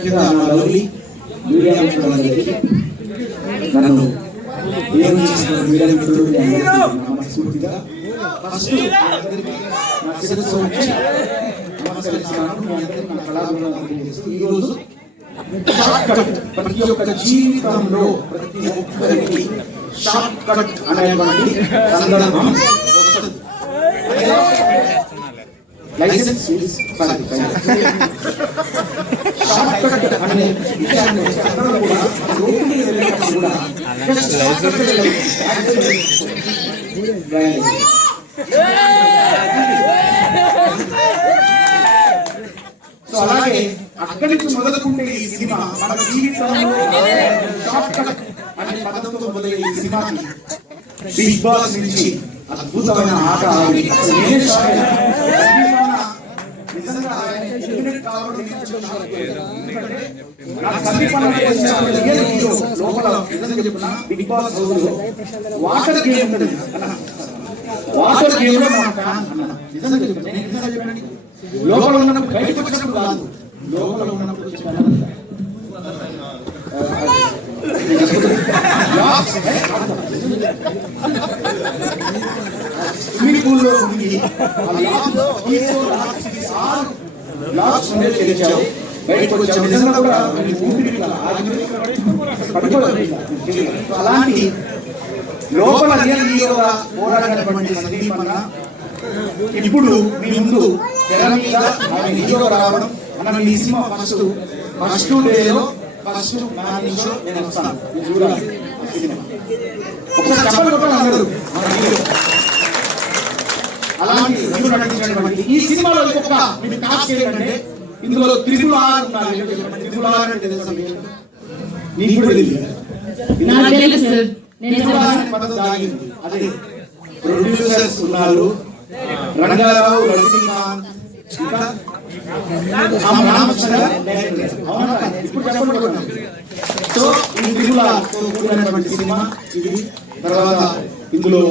ముఖ్యంగా నా lovely media మిత్రులందరికీ నన్ను మీడియా మిత్రులు మనస్ఫూర్తిగా ఫస్ట్ నా శిరస్సు వచ్చి నమస్కరిస్తున్నాను. మీ అందరికీ నా కళాభివందనాలు తెలియజేస్తూ ఈరోజు ప్రతి ఒక్క జీవితంలో ప్రతి ఒక్కరికి షార్ట్ కట్ అనేటువంటి సందర్భం వస్తుంది. లైసెన్స్ షార్ట్ కట్ అనే విషయాన్ని అందరూ కూడా సో అలాగే అక్కడి నుంచి మొదలుకుంటే ఈ సినిమా మన జీవితంలో షార్ట్ కట్ అనే పదంతో మొదలై ఈ సినిమాకి బిగ్ బాస్ నుంచి అద్భుతమైన ఆట ఆడి నిజంగా big boss water game water game లో మన ఫ్యాన్ నిజంగా చెప్పండి. లోపల ఉన్నప్పుడు బయటకు వచ్చినప్పుడు కాదు, లోపల ఉన్నప్పుడు స్విమ్మింగ్ పూల్ లో బయటకు వచ్చాము. నిజంగా కూడా అలాంటి లోపల పోరాడినటువంటి సందీప్ అన్న ఇప్పుడు మీ ముందు తెర మీద ఆయన హీరో రావడం మనం ఈ సినిమా ఫస్ట్ డేలో ఫస్ట్ మార్నింగ్ షో నేను వస్తాను చూడాలి. ఒకసారి చెప్పండి అందరూ అలాంటి నటించినటువంటి ఈ సినిమాలో ఇంకొక మీకు కాస్ట్ ఏంటంటే ఇందులో RRR ఉన్నారు. RRR అంటే తెలుసా నీకు కూడా తెలియదు. అదే ప్రొడ్యూసర్స్ ఉన్నారు, రంగారావు, రజనీకాంత్, సో ఈ కూడినటువంటి సినిమా ఇది. తర్వాత ఇందులో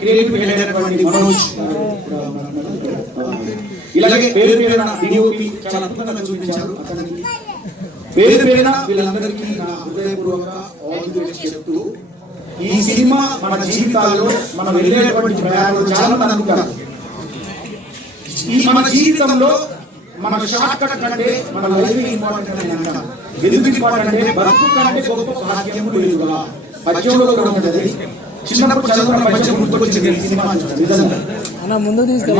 క్రియేటివ్ అయినటువంటి మనోజ్, ఇలాగే పేరు పేరున డిఓపి చాలా అద్భుతంగా చూపించారు. అతనికి పేరు పేరున వీళ్ళందరికీ నా హృదయపూర్వక ఆల్ ది బెస్ట్ చెప్తూ ఈ సినిమా మన జీవితాల్లో మనం వెళ్ళేటువంటి ప్రయాణాలు చాలా మంది అనుకుంటారు. ఈ మన జీవితంలో మన షార్ట్ కట్ కంటే మన లైఫ్ ఇంపార్టెంట్ అని అంటారు. ఎందుకు ఇంపార్టెంట్ అంటే బతుకు కంటే గొప్ప భాగ్యము లేదుగా పద్యంలో కూడా ఉంటుంది. చిన్నప్పుడు చదువుకున్న పద్యం గుర్తుకొచ్చింది ఈ సినిమా నిజంగా.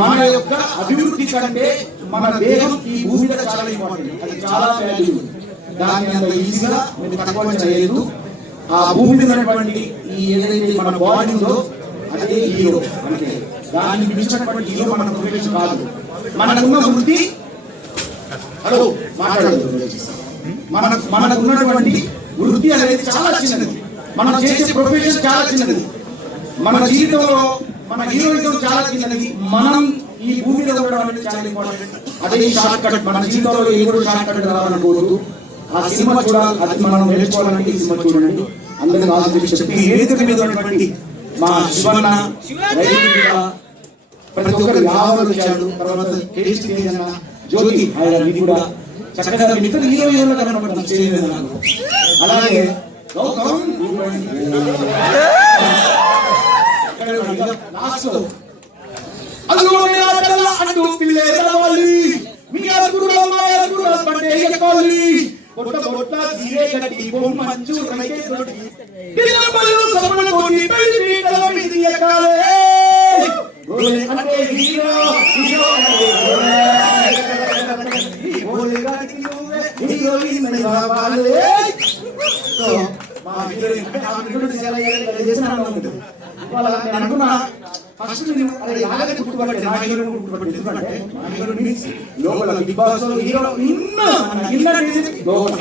మన యొక్క అభివృద్ధి కంటే మన దేహం ఈ భూమి మీద చాలా ఇంపార్టెంట్, అది చాలా వాల్యూ. దాన్ని అంత ఈజీగా మీరు తక్కువ చేయలేదు. ఆ భూమి మీద ఉన్నటువంటి ఈ ఏదైతే మన బాడీ ఉందో అదే హీరో. అంటే దానికి మించినటువంటి హీరో మన ప్రొఫెషన్ కాదు. మనకున్న వృత్తి హలో మాట్లాడదు మనకున్నటువంటి వృత్తి అనేది చాలా చిన్నది. మనం చేసే ప్రొఫెషన్ చాలా చిన్నది. మన జీవితంలో మన హీరోయిజం చాలా చిన్నది. మనం ఈ భూమి మీద ఉండడం అనేది చాలా ఇంపార్టెంట్. అదే షార్ట్ కట్. మన జీవితంలో ఏ కూడా షార్ట్ కట్ రావాలని కోరుతూ ఆ సినిమా చూడాలి, అది మనం నేర్చుకోవాలంటే ఈ సినిమా చూడండి. అందరికీ ఆలోచించి చెప్పి వేదిక మీద ఉన్నటువంటి మా శివన్న ప్రతి ఒక్కరు యావరు వచ్చాడు. తర్వాత జ్యోతి ఆయన కూడా చక్కగా మిత్రులు హీరోయిన్లు కనబడతాం చేయలేదు నాకు. అలాగే అనుకున్నా ఫస్ట్ గుర్తుపట్టే నా హీరో గుర్తుపట్టి. ఎందుకంటే నా హీరో మీన్స్ లోపల బిగ్ బాస్ హీరో లోపల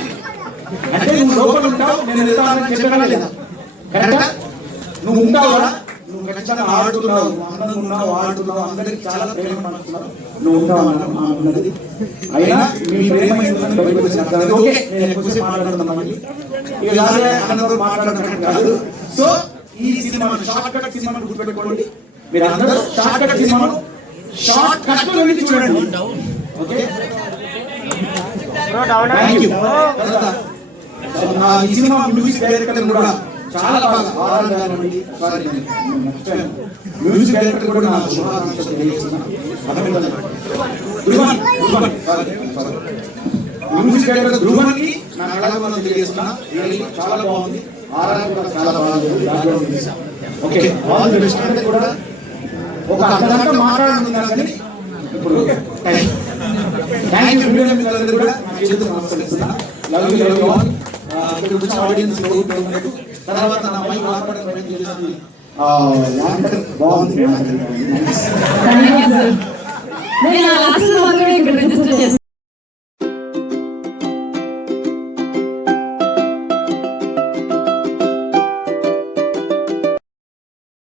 అంటే నువ్వు లోపల ఉంటావు, నేను వెళ్తానని చెప్పానా లేదా? కరెక్టా? నువ్వు ఉంటావు కదా, నువ్వు ఖచ్చితంగా ఆడుతున్నావు, అందంగా ఉన్నావు, ఆడుతున్నావు, అందరికి చాలా ప్రేమ పడుతున్నావు, నువ్వు ఉంటావు అన్నది. అయినా మీ ప్రేమ ఓకే నేను ఎక్కువసేపు మాట్లాడుతున్నామని ఇక అందరూ మాట్లాడుతున్నట్టు కాదు. సో ఈ సినిమాను షార్ట్ కట్ సినిమాను గుర్తుపెట్టుకోండి. మీరు అందరూ షార్ట్ కట్ సినిమాను షార్ట్ కట్ లో వెళ్ళి చూడండి. Okay thank you. ఈ సినిమా మ్యూజిక్ డైరెక్టర్ కూడా చాలా బాగా ఆనందాన్ని మ్యూజిక్ డైరెక్టర్ కూడా నా శుభాకాంక్షలు తెలియజేస్తున్నాను. మ్యూజిక్ డైరెక్టర్ ధ్రువన్కి నా కళాభిమానం తెలియజేస్తున్నా. చాలా బాగుంది. ఆరాధన కూడా చాలా బాగుంది. Okay, all the best. అంటే కూడా ఒక అర్ధగంట మాట్లాడుతుంది కానీ ఇప్పుడు థ్యాంక్ యూ. మీడియా మిత్రులందరూ కూడా నా చేతులు నమస్కరిస్తున్నా. Love you all. ఇక్కడ వచ్చిన ఆడియన్స్ తర్వాత నా మైక్ మాట్లాడడం బాగుంది.